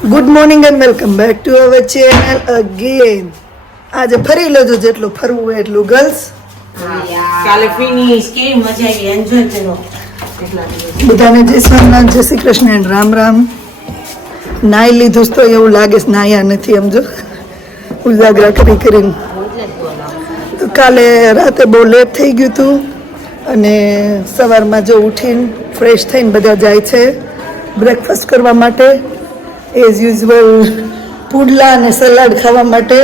Good morning and welcome back to our channel again. આજે ફરી લેજો જેટલું ફરવું હોય એટલું ગર્લ્સ. કાલે ફિનિશ કેવી મજા આવી, એન્જોય કરો. બધાને જય સ્વામિનારાયણ, જય શ્રી કૃષ્ણ એન્ડ રામ રામ. નાઈ લીધું તો એવું લાગે છે નાયા નથી, સમજો ઉજાગરા કરીને. તો કાલે રાતે બહુ લેટ થઈ ગયું હતું અને સવારમાં જો ઉઠીને ફ્રેશ થઈને બધા જાય છે બ્રેકફાસ્ટ કરવા માટે. એઝ યુઝ્યુઅલ પુડલા અને સલાડ ખાવા માટે.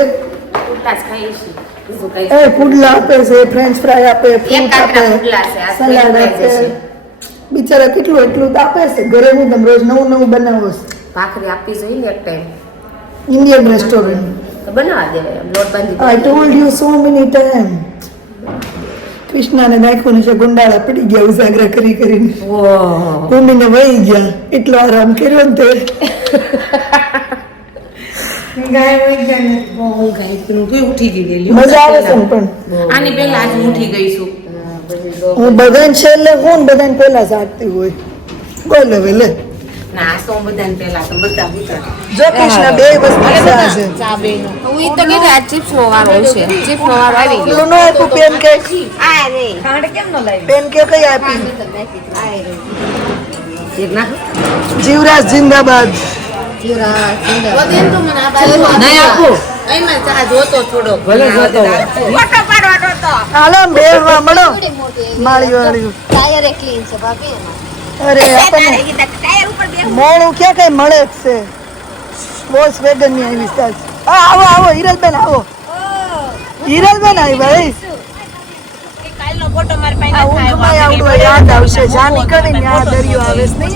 પુડલા આપે છે, ફ્રેન્ચ ફ્રાય આપે, ફ્રૂટ આપે, સલાડ આપે. બિચારા કેટલું એટલું તો આપે છે. ઘરે હું તમે રોજ નવું નવું બનાવો છો. ભાખરી આપવી જોઈએ ને એક ટાઈમ. Indian restaurant. તો બનાવવા દેવાય, લોટ બાંધી I told you so many time. કૃષ્ણાને નાખ્યું છે, ગુંડાળા પડી ગયા ઉજાગરા કરીને. ભૂમિને વહી ગયા, એટલો આરામ કર્યો ને તે. ઉઠી ગઈ. મજા આવે છે ને પણ. આની પહેલા આજ ઉઠી ગઈ છું. હું બધાને છેલ્લે હું બધાને પહેલા જાગતી હોય. બોલ હવે લે. ના સો બધાને પહેલા તો બધા ઉઠા. જો કૃષ્ણ બે વસ્તુ છે. હું તો કે આ ચિપ્સ નો વારો છે. ચિપ્સ નો વારો આવી ગયો. નો આપ્યું પેનકેક. આ રે ખાંડ કેમ ન લાવી? પેનકેક કઈ આપી? એક ના જીવરાજ જિંદાબાદ. નહીં આપો. એમાં ચા જોતો થોડો. ભલે જોતો. ફોટો પાડવાનો તો. હાલો બેવા મળો. માળી વાળી. ટાયર ક્લીન છે ભાભી. અરે આપણને ટાયર ઉપર બે. મોળું ક્યાં કઈ મળે જ છે. બોસ વેગન ની આવી સાચ. આવો આવો હિરલબેન આવો. હિરલબેન આવી ભાઈ. કાલનો ફોટો માર પાસે આ ઊંઘમાં આવડો યાદ આવશે. જાની કરીને યાદ દરિયો આવે છે નહીં.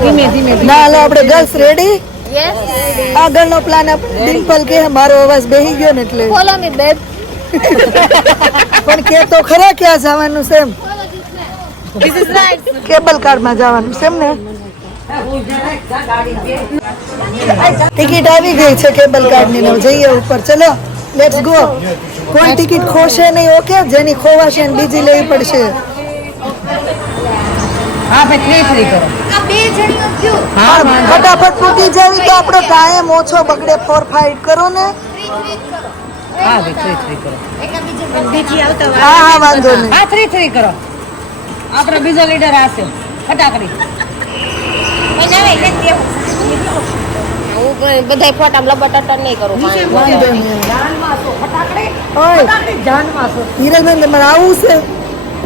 ધીમે ધીમે. ના હાલો આપણે ગર્લ્સ રેડી. આગળનો પ્લાન ડિમ્પલ કે મારો અવાજ બેહી ગયો ને એટલે. Follow me babe. પણ કે તો ખરા ક્યાં જવાનું છે એમ? કેબલ કાર માં જવાનું છે એમ ને? ટિકિટ આવી ગઈ છે કેબલ કાર ની. જઈએ ઉપર, ચલો લેટ્સ ગો. કોઈ ટિકિટ ખોશે નહીં, ઓકે? જેની ખોવાશે એને બીજી લેવી પડશે. હા ભાઈ ફ્રી કરો. આ બે જણીઓ ક્યું? ફટાફટ પૂકી જાવી તો આપણો ટાઈમ ઓછો બગડે. 4-5 કરો ને. હા ભાઈ ફ્રી કરો. બીજી આવતા હા હા વાંધો નહીં. હા ફ્રી કરો. આપણો બીજો લીડર આશે. ફટાકડી. હું બધાય ફોટા લબટ નહીં કરું. વાંધો નહીં. ઓય હિરલબેન તમારે આવું છે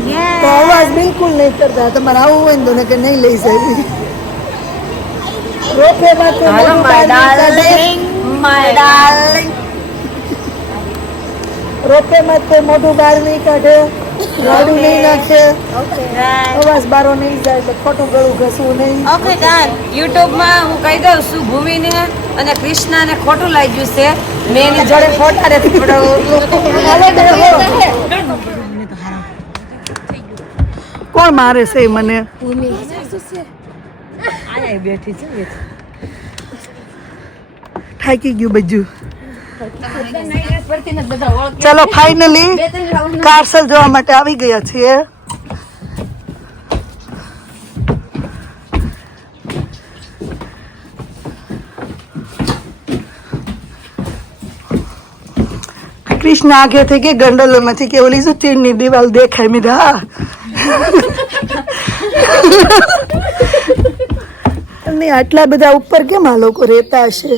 તો અવાજ બિલકુલ નહીં કરતા. તમારે આવું હોય ને તો કે નહીં લઈ જાય. રોકે બાત રોકે મત કોઈ મોઢું બહાર નહીં કાઢે, રાડું નહીં નાખે, અવાજ બારો નહીં જાય એટલે ખોટું ગળું ઘસવું નહીં. Okay done. યુટ્યુબમાં હું કહી દઉં છું ભૂમિને અને કૃષ્ણાને ખોટું લાગ્યું છે. મેં એની જોડે ફોટા નથી કોણ મારે છે મને? બેઠી છે. થાકી ગયું બધું. ચલો ફાઇનલી કાર્સલ જોવા માટે આવી ગયા છીએ. કૃષ્ણ આગે થઈ કે ગંડલો માંથી કે ઓલી શું ટીનની દિવાલ દેખાય મીધા. આટલા બધા ઉપર કેમ આ લોકો રહેતા હશે?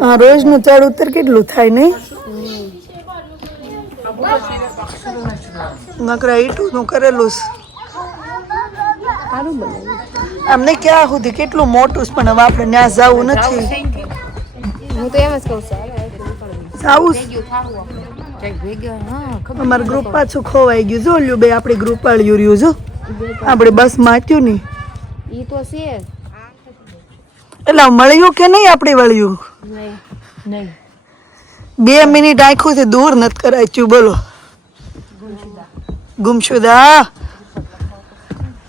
હા રોજનું ચડ ઉતર કેટલું થાય નહીં? નકરા ઈટું નું કરેલું અમને ક્યાં સુધી કેટલું મોટું છે પણ હવે આપણે ત્યાં જવું નથી. હું તો એમ જ કહું જવું અમારું ગ્રુપ પાછું ખોવાઈ ગયું. જો લ્યું બે આપણી ગ્રુપ વાળ્યું રહ્યું. જો આપણે બસ માં થયું નહીં ઈ તો છે એટલે મળ્યું કે નહીં આપણે વળ્યું? નહીં 2 મિનિટ આખું થી દૂર નથી કરાચ્યું. બોલો ગુમશુદા.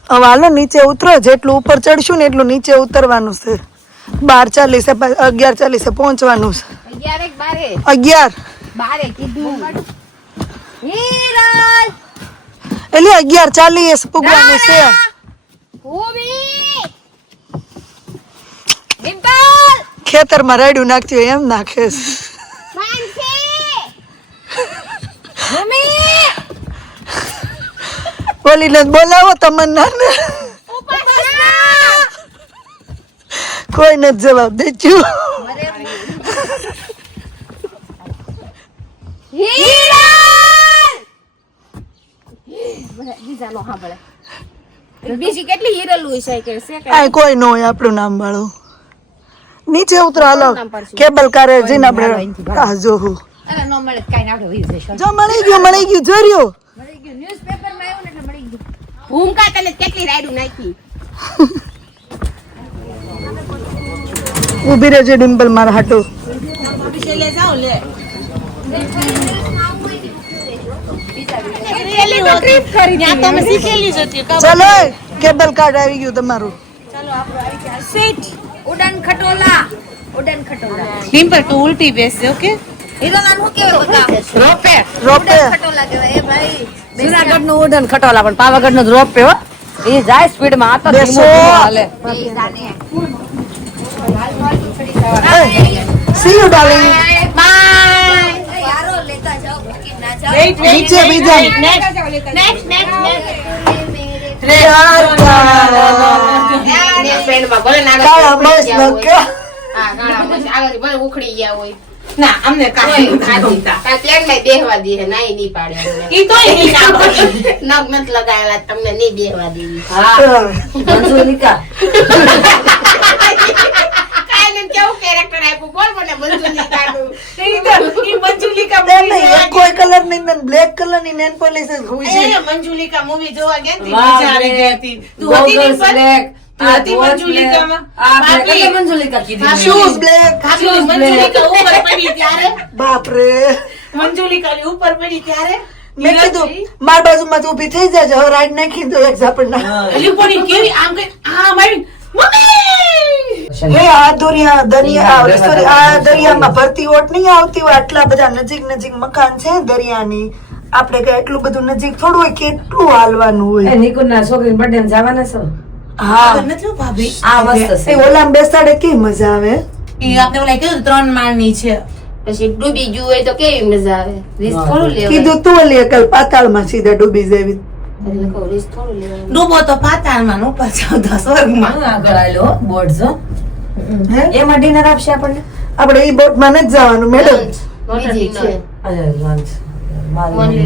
હવે હાલો નીચે ઉતરો. જેટલું ઉપર ચડશું ને એટલું નીચે ઉતરવાનું છે. 12:40 11:40 પહોંચવાનું છે. 11 11 12 કીધું. એટલે 11:40 પૂગવાનું છે. ભૂમિ ડિમ્પલ ખેતરમાં રાયડું નાખતી હોય એમ નાખે છે. માનસી ભૂમિ બોલીને બોલાવો તમન્ના ને. કોઈ નથી જવાબ દેતું. બીજાનો સાંભળે બીજી કેટલી હિરલું છે કે આ કોઈ ન હોય આપણું નામ વાળું. નીચે ઉતરો હાલો કેબલ કારે જઈને આપણે આ જોવું. અરે નો મળે કાઈ ના આપણે વીસ જો મળી ગયું જો રહ્યો. મળી ગયું ન્યૂઝપેપર માં આવ્યું ને એટલે મળી ગયું. ભૂમકા તને કેટલી રાયડું નાખી ઊભી રહેજે ડિમ્પલ મારા હાટો. લે જાઓ લે ટ્રીપ કરી ત્યાં તમે શીખેલી જ હતી ચલો કેબલ કાર્ડ આવી ગયું તમારું. સીટ ઉડાન ખટોલા ડિમ્પલ તું ઉલટી બેસજે ઓકે હીરોલાલ હું કેવો હતા રોપે રોપે ખટોલા કહેવાય એ ભાઈ જુનાગઢ નું ઉડન ખટોલા પણ પાવાગઢ નું રોપ પે એ જાય સ્પીડ માં આ તો બેસો. ધીમો ધીમો હાલે. C you darling. યારો લેતા જાઓ ભૂકી ના જાઓ નીચે બીજા પ્યાર ફ્રેન્ડમાં ભલે ના કાળા મસ્ત નક્કા. હા ગાળા મસ્ત આગળ ભલે ઉખડી ગયા હોય ના અમને કાઈ ખાધી તા પ્લેન માં બેહવા દે નાઈ નહીં પાડે ઈ તોય નહીં ના પાડે નગ નત લગાવેલા તમને નહીં બેહવા દેવી મંજુલિકા કાઈ ને કેવું કેરેક્ટર આપ્યું બોલ મને મંજુલિકાનું ઈ મંજુલિકા એમ નહીં, એક કોઈ કલર ની ને બ્લેક કલર ની નેન પોલિશ હોય છે. એ મંજુલિકા મૂવી જોવા ગયા હતી વાહ, મજા આવી ગઈ હતી તું હતી ને Goggles black, તું હતી મંજુલિકામાં આ black બાકી એટલે મંજુલિકા કીધી મેં. Shoes black. ખાલી મંજુલિકા ઉપર પડી ત્યારે બાપ રે. મંજુલિકાની ઉપર પડી ત્યારે મેં કીધું માર બાજુમાં તું ઊભી થઈ જાય હવે રાઈડ નાખી દો એક ઝાપડના. લીપોની કેવી આમ કે આ મારી મમ્મી હે આ દરિયા sorry, આ દરિયામાં ભરતી ઓટ નહીં આવતી હોય આટલા બધા નજીક મકાન છે દરિયાની. આપણે કઈ એટલું બધું નજીક થોડું હોય કેટલું હાલવાનું હોય. એ નિકુંજના છોકરીને birthday ને જવાના છો? હા નથી ભાભી આ મસ્ત છે. એ ઓલામાં બેસાડે કેવી મજા આવે. ઈ આપણે ઓલા કીધું 3 માળની છે પછી ડૂબી ગયું હોય તો કેવી મજા આવે રિસ્ક થોડું લેવાય કીધું તું ઓલી અકલ પાતાળમાં સીધા ડૂબી જેવી. એટલે કહું રિસ્ક થોડું લેવાય ડૂબો તો પાતાળમાં ને ઉપર જાવ તો સ્વર્ગમાં હા, આગળ આવેલો boards હો. હે એમાં dinner આપશે આપણને? આપણે ઈ બોટમાં નથી જવાનું મેડમ. બીજી છે અરે, lunch. Only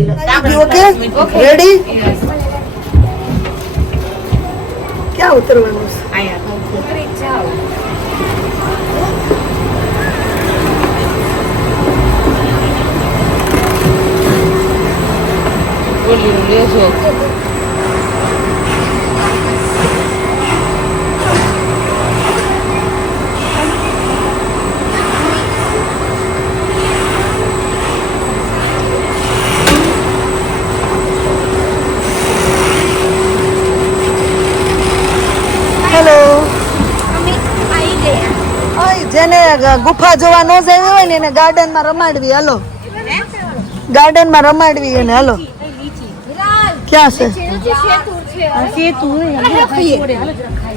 ઓકે રેડી ક્યાં ઉતરવાનું છે? હેલો. જેને ગુફા જોવા ન જવી હોય ને એને ગાર્ડનમાં રમાડવી. હાલો ગાર્ડનમાં રમાડવી એને. હાલો ક્યાં છે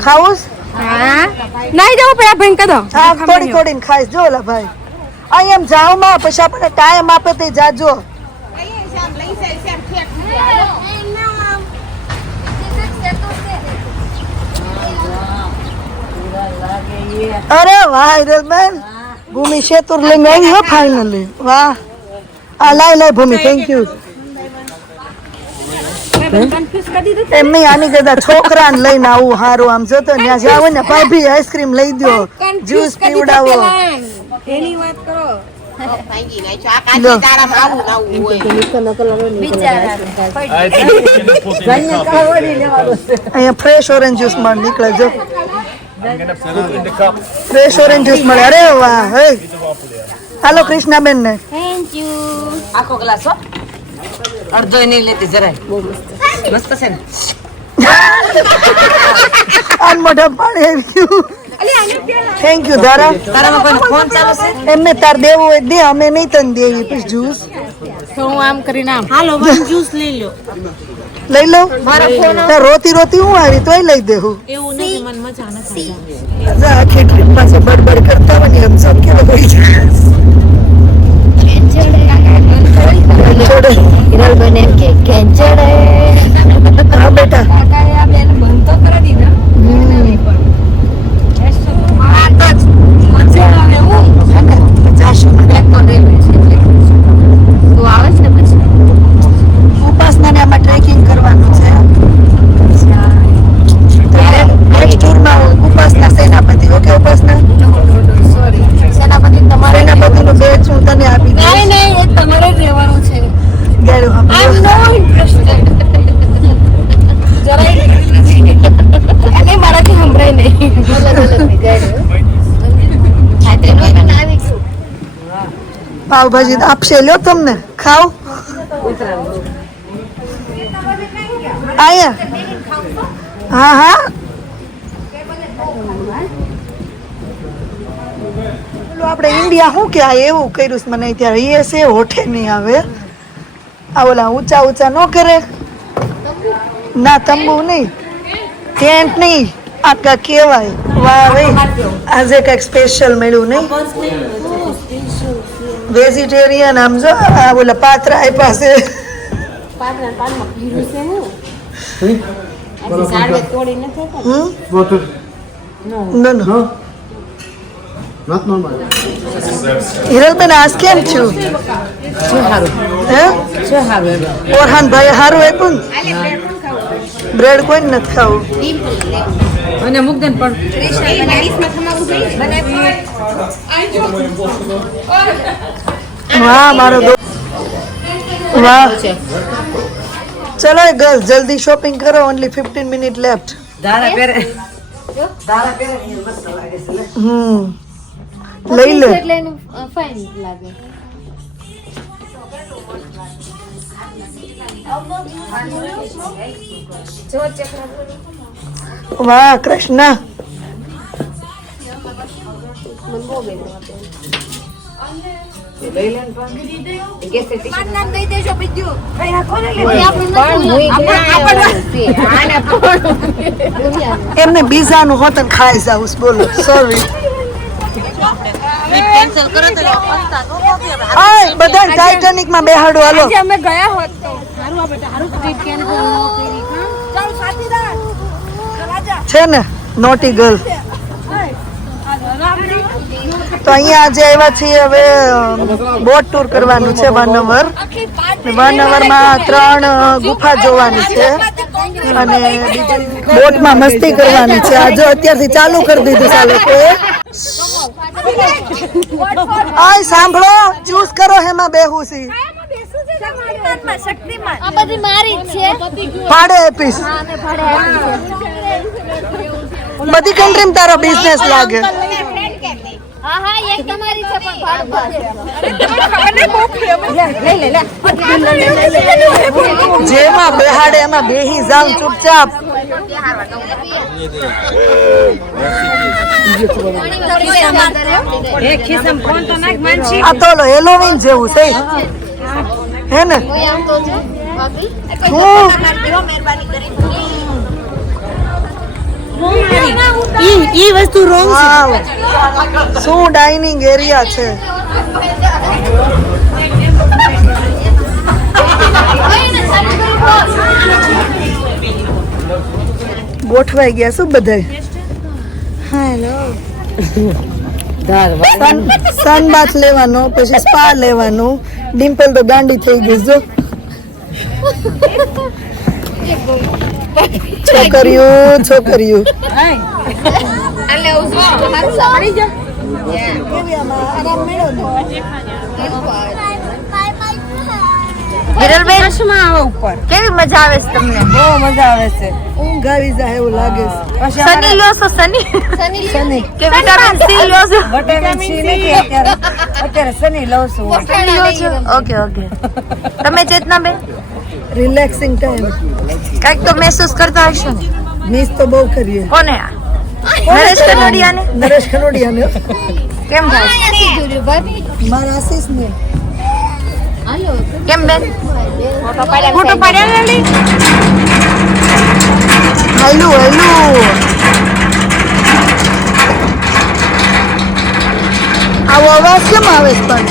ખાવું છે? નહીં જવું પડે ભાઈ કદો હા થોડી ખાઈશ. જો ઓલા ભાઈ અહીં એમ જાવ માં પછી આપણને ટાઈમ આપે તે જાજો. અરે વાહ હિરલબેન ભૂમિ શેતુર લઈને આવી હો ફાઇનલી. વાહ આ લાય ભૂમિ થેન્ક યુ. એમ નહીં આની કરતા છોકરાને લઈને આવું હારું. આમ જોતો ત્યાં જાવ ને ભાભી આઈસ્ક્રીમ લઈ દો જ્યુસ પીવડાવો. એની વાત કરો ભાંગી નાખ્યો આ કાચી તારામાં આવું ને આવું હોય અહીંયા ફ્રેશ ઓરેન્જ જ્યુસ મળે નીકળે જો ફ્રેશ ઓરેન્જ જ્યુસ મળે. અરે વાહ હે હાલો કૃષ્ણાબેન ને થેન્ક યુ આખો ગ્લાસ હો. અડધો નહીં લેતી જરાય. મસ્ત છે ને? આમ મોઢા પાણી આવી ગયું. થેન્ક યુ ધારા. તારામાં કોઈનો ફોન ચાલુ છે? એમને તાર દેવું હોય દે અમે નહીં તને દેવી પછી જ્યુસ. તો હું આમ કરીને આમ હાલો વન જ્યુસ લઈ લો લઈ લઉં ત્યાં રોતી રોતી હું આવી તોય લઈ દેવું આખી ટ્રીપમાં છે બડબડ કરતા હોય ને એમ સબ કેવો હોય છે હા બેટા ઉપાસનાને આમાં ટ્રેકિંગ કરવાનું છે નેક્સ્ટ ટૂરમાં ઉપાસના સેનાપતિ ઓકે ઉપાસના સેનાપતિનું બેચ હું તને આપી દઈશ તમારે રહેવાનું છે ગાડું મારાથી સંભળાય નહીં પાવભાજી આપશે લ્યો તમને ખાવ આયા હા હા આપણે ઇન્ડિયા શું કે આ એવું કર્યું છે મને ત્યારે એ છે હોઠે નહીં આવે આ ઓલા ઊંચા ઊંચા ન કરે ના તંબુ નહીં ટેન્ટ નહીં આકા કેવાય વાહ ભાઈ આજે કઈક સ્પેશિયલ મળ્યું નહીં વેજીટેરિયન આમ જો આ ઓલા પાત્રા આપ્યા છે હિરલબેન આજ કેમ છું ઓરહાન ભાઈ હારું આપ્યું બ્રેડ કોઈ નથી ખાવું અને મુગ્ધન પણ વાહ મારો વાહ ચલો ગર્લ્સ જલ્દી શોપિંગ કરો ઓનલી 15 મિનિટ લેફ્ટ ધારા પહેરે લઈ લે ફાઇન લાગે વાહ કૃષ્ણ એમને બીજાનું હોતન ખાઈ જાઉં બોલો સોરી બધા ટાઇટેનિક માં બેહાડો હાલો અમે ગયા હોત તો હારું આ બેટા હારું ટ્રીટ કેન્સલ ન કરી ચાલ સાથીદાર છે ને નોટી ગર્લ તો અહીંયા આજે આવ્યા છીએ હવે બોટ ટૂર કરવાનું છે 1 અવર 1 અવરમાં 3 ગુફા જોવાની છે અને બોટમાં મસ્તી કરવાની છે આજે અત્યારથી ચાલુ કરી દીધું છે લોકોએ આય સાંભળો ચૂઝ કરો હેમાં બેહું છી આ બધી મારી જ છે ભાડે આપીશ બધી કન્ટ્રીમાં તારો બિઝનેસ લાગે હા હા એક તમારી છે પણ જેમાં બેહાડે એમાં બેહી જાવ ચૂપચાપ આ તો હેલોવીન જેવું છે હે ને ઈ વસ્તુ રોંગ શું ડાઇનિંગ એરિયા છે ગોઠવાઈ ગયા શું બધાય હેલો સન બાથ લેવાનો પછી સ્પા લેવાનું ડિમ્પલ તો ગાંડી થઈ ગઈ જો છોકરીઓ કેવી મજા આવે છે તમને બહુ મજા આવે છે ઊંઘ આવી જાય એવું લાગે છે સની લો છો સની કે વિટામિન સી લો છો વિટામિન સી નથી અત્યારે સની લઉં છું સની લો છો ઓકે તમે ચેતના બેન રિલેક્સિંગ ટાઈમ કઈક તો મહેસૂસ કરતા હશો ને મિસ તો બહુ કરીએ કોને આ નરેશ કનોડિયાને નરેશ કનોડિયાને કેમ થાય મારા આશીષ ને કેમ બેન ફોટો પાડ્યા ને હેલો હેલો આવો અવાજ કેમ આવે છે પણ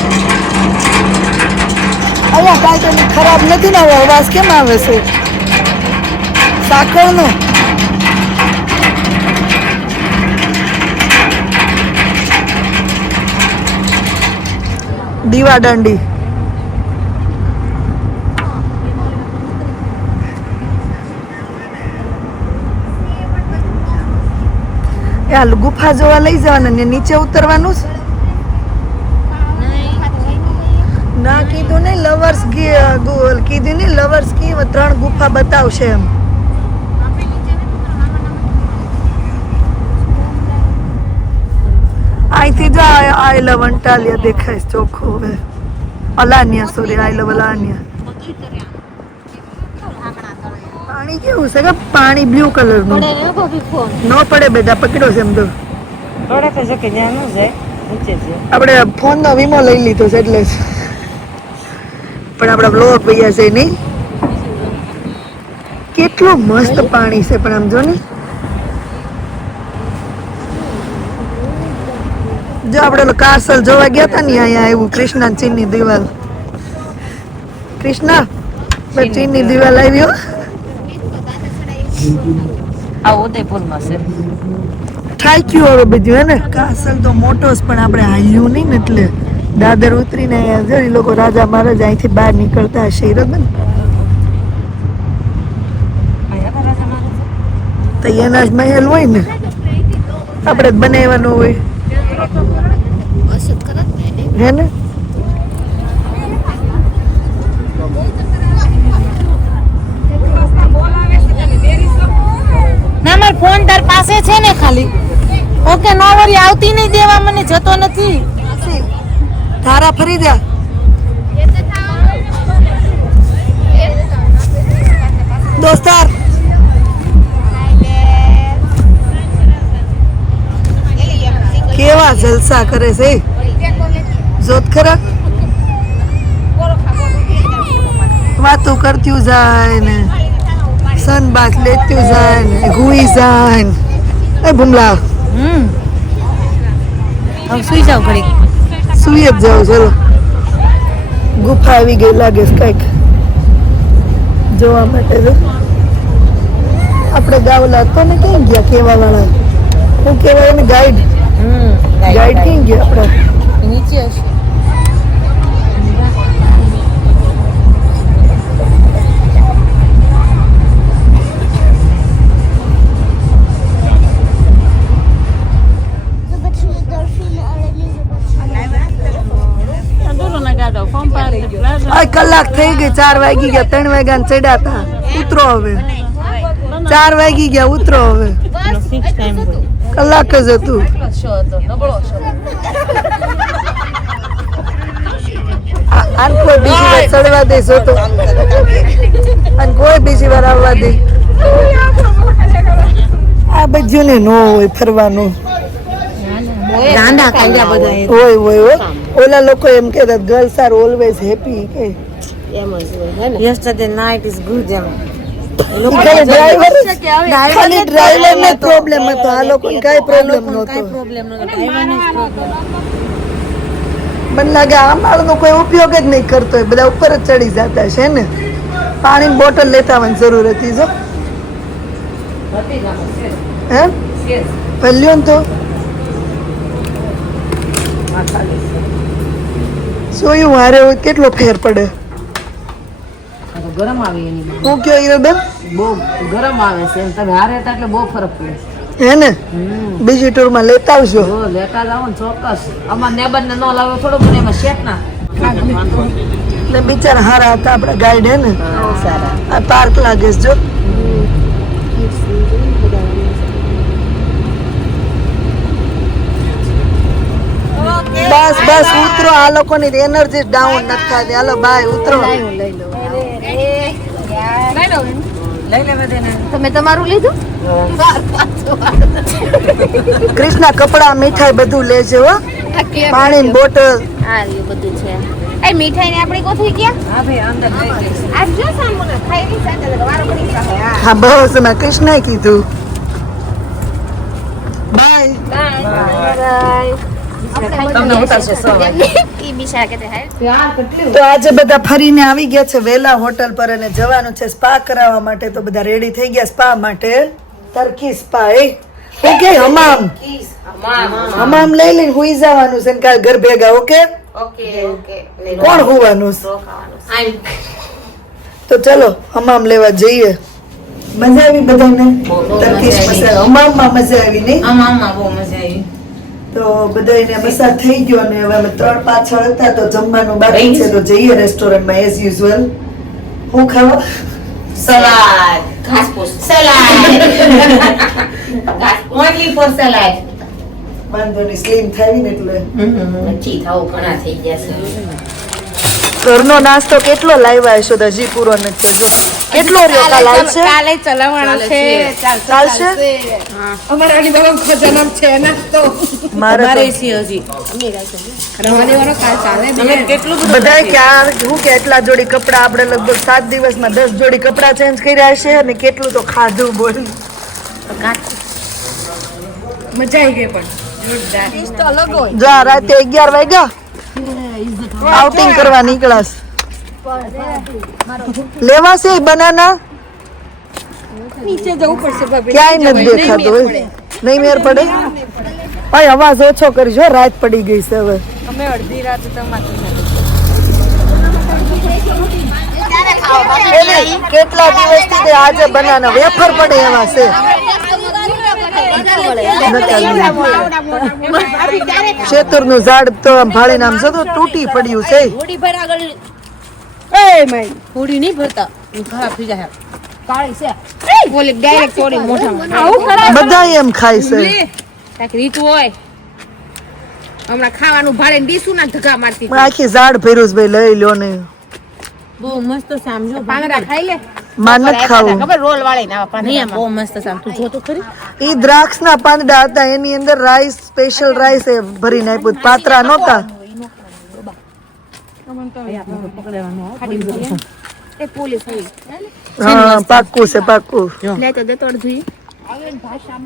અહીંયા કાંઈ તો ખરાબ નથી ને આવો અવાજ કેમ આવે છે સાકરનો દીવા દાંડી યાર ગુફા જોવા લઈ જવાના ને નીચે ઉતરવાનું છે ના કીધું ને લવર્સ કીધું ને લવર્સ કી 3 ગુફા બતાવશે એમ અહીંથી જો આઈ લવ અંટાલિયા દેખાય છે ચોખ્ખો હવે અલાનિયા સોરી આઈ લવ અલાનિયા પાણી કેવું છે કે પાણી બ્લુ કલર નું ન પડે બેટા પકડ્યો છે એમ તો આપણે ફોન નો વીમો લઈ લીધો છે એટલે પણ આપણા બ્લોગ ભૈયા છે નહીં કેટલું મસ્ત પાણી છે પણ આમ જો ને જો આપણે કાસલ જોવા ગયા હતા ને અહીંયા આવ્યું કૃષ્ણ ચીનની દિવાલ કૃષ્ણ ચીનની દિવાલ આવ્યો આ ઉદયપુરમાં છે થાય ગયું હવે બધું હે ને કાસલ તો મોટો જ પણ આપણે હાલ્યું નહીં ને એટલે દાદર ઉતરીને અહીંયા જો એ લોકો રાજા મહારાજા અહીંથી બહાર નીકળતા હશે બરાબર તો એના જ મહેલ હોય ને આપણે જ બનાવવાનું હોય હે ને ના મારો ફોન તાર પાસે છે ને ખાલી ઓકે નો વરી આવતી નહીં દેવા મને જતો નથી તારા ફરી જા દોસ્તાર કેવા જલસા કરે છે જોત ખરા વાતો કરતી જાય ને સનબાથ લેતી જાય ને હુઈ જાય ને એ ભૂમલા હવે સુઈ જાવ ઘડી સુઈ જ જાવ ચલો ગુફા આવી ગઈ લાગે છે કંઈક જોવા માટે તો આપણે ગાવલા તો ને ક્યાં ગયા કેવા વાળા શું કહેવાય ને ગાઈડ ગાઈડ ક્યાં ગયા આપણે નીચે હશે આ કલાક થઈ ગઈ 4 વાગી ગયા 3 વાગ્યા ને ચડ્યા હતા ઉતરો હવે 4 વાગી ગયા ઉતરો હવે કલાક જ હતું આને કોઈ બીજી વાર ચડવા દેશો તો અને કોઈ બીજી વાર આવવા દે આ બધું ને નો હોય ફરવાનું ગાંડા કાંડા બધા હોય હોય ઓલા લોકો એમ કહેતા ગર્લ્સ આર ઓલવેઝ હેપી કે એમ જ હોય હે ને yesterday night is good એમ ખાલી ડ્રાઈવર ને પ્રોબ્લેમ હતો આ લોકોને કઈ પ્રોબ્લેમ નહોતો મને લાગે આ માળનો કોઈ ઉપયોગ જ નહીં કરતો હોય બધા ઉપર જ ચડી જતા છે ને પાણીની બોટલ લેતા આવવાની જરૂર હતી જો હે ભલ્યો ને તો જોયું મારે કેટલો ફેર પડે ગરમ આવે એની હું કયો હીરાબેન બહુ ગરમ આવે છે એમ તમે હારે હતા એટલે બહુ ફરક પડે હે ને બીજી ટૂરમાં લેતા આવજો જો લેતા જાવ ને ચોક્કસ અમાર નેબર ને નો લાવે થોડું મને એમાં શેક ના એટલે બિચારા હારા હતા આપણા ગાઈડ હે ને સારા આ પાર્ક લાગે છે જો બસ બસ ઉતરો આ લોકોની એનર્જી ડાઉન નથી થતી હાલો બાય ઉતરો તમે તમારું લીધું કૃષ્ણા કપડા મીઠાઈ બધું લેજે હો પાણીની બોટલ આ રહ્યું બધું છે એ મીઠાઈ ને આપણી કોથળી ક્યાં હા ભાઈ અંદર લઈ જઈશ. આજ જો સામુને ખાઈ ની સાથે વારો કરી શકે હા હા બસ મેં કૃષ્ણે કીધું બાય તમને ઉતારશે સવારે. ઈ બિચારા કે હે તો આજે બધા ફરીને આવી ગયા છે વેલા હોટલ પર અને જવાનું છે સ્પા કરાવવા માટે. તો બધા રેડી થઈ ગયા સ્પા માટે. Turkey spa okay Hamam Hamam લઈ લઈને હુઈ જવાનું છે ને કાલ ઘર ભેગા. ઓકે ઓકે ઓકે કોણ હોવાનું છે? તો ચલો હમામ લેવા જઈએ. મજા આવી બધાને ટર્કીશ મસાજ હમામમાં મજા આવી નહીં? આમાં બહુ મજા આવી. તો બધાને મસાજ થઈ ગયો અને હવે અમે 3 પાછળ હતા તો જમવાનું બાકી છે તો જઈએ રેસ્ટોરન્ટમાં એઝ યુઝ્યુઅલ. હું ખાવા સલાડ ઘાસપૂસ સલાડ ઓનલી ફોર સલાડ વાંધોની સ્લિમ થાય ને એટલે ઠીક થાવ ઘણા થઈ ગયા છે ઘરનો નાસ્તો કેટલો લાવ્યા હશો તો હજી પૂરો નથી. જો કેટલો રહ્યો કાલ આવશે? કાલે ચલાવવાનો છે ચાલશે? અમારા અલી બાબા જન્મ છે નાસ્તો મારે તો હજી રવાની વાળો કાલ ચાલે તમે કેટલું બધું બધાય ક્યાં હું કે એટલા જોડી કપડા આપણે લગભગ 7 દિવસમાં 10 જોડી કપડા ચેન્જ કર્યા હશે અને કેટલું તો ખાધું બોલ. મજા આવી ગઈ પણ જોરદાર જો આ રાતે 11 વાગ્યા આઉટિંગ કરવા નીકળાસ. લેવા છે બનાના નીચે જવું પડશે ભાભી ક્યાંય નથી દેખાતો હોય. નહીં મેર પડે ભાઈ અવાજ ઓછો કરજો રાત પડી ગઈ છે હવે. અમે અડધી રાત એલી કેટલા દિવસથી તે આજે બનાના વેફર પડે એવા છે. શેતુરનું ઝાડ તો આમ ભાળીને આમ જતો તૂટી પડ્યું છે. પૂરી નહીં ભરતા ખરાબ થઈ જાય. બોલે ડાયરેક્ટ થોડી મોઢામાં બધા એમ ખાય છે. કાંઈક રીત હોય હમણાં ખાવાનું ભાડે દીસું ના ધક્કા મારતી પણ આખી ઝાડ ભર્યું છે ભાઈ લઈ લ્યો ને. બહુ મસ્ત સામજો પાંગડા ખાઈ લે માન નથી ખાવું. ખબર રોલ વાળી ના નહીં બહુ મસ્ત સામ તું જો તો ખરી. ઈ દ્રાક્ષના પાંદડા હતા એની અંદર રાઈસ સ્પેશિયલ રાઈસ એ ભરીને આપ્યું. પાત્રા નહોતા. એ પોલીસ આવી હા પાક્કું છે પાક્કું. લે તો દે તોડ જોઈ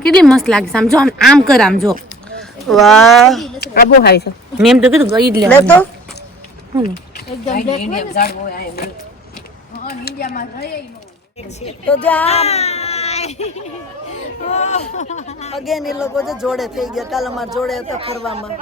કેટલી મસ્ત લાગે સમજો આમ કર આમ જો વાહ આ બહુ હારી છે મેં એમ તો કીધું ગઈ જ લે લેવાનું. તો તો જા અગેન એ લોકો જો જોડે થઈ ગયા. કાલ અમાર જોડે હતા ફરવામાં.